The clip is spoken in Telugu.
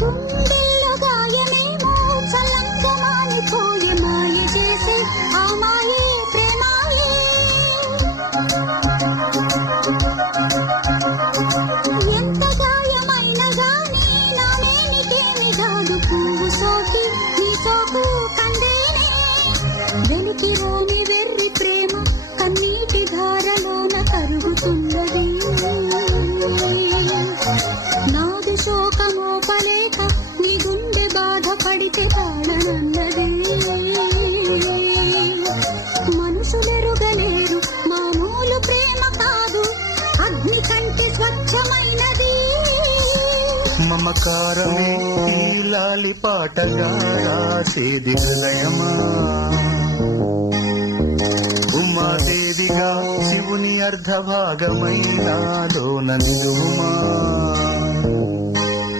గుండెల్లో గాయమేమో చల్లంగా మానిపోయే మాయ చేసే ఆ మాయే ప్రేమాయే. ఎంత గాయమైనా గానీ నానేనికేమి కాదు పువ్వు సోకి నీ సోకు కందేనే. వెలికిరాని వెర్రి ప్రేమ కన్నీటి ధారలోన కరుగుతున్నది. నాది శోకమోపలేక నీ గుండె బాధపడితే తాళనన్నది. మనుషులెరుగలేరు మామూలు ప్రేమ కాదు అగ్ని కంటే స్వచ్ఛమైనది. మమకారమే ఈ లాలి పాటగా రాసేది హృదయమా. ఉమాదేవిగా శివుని అర్ధభాగమైనాలోన నిలువుమా.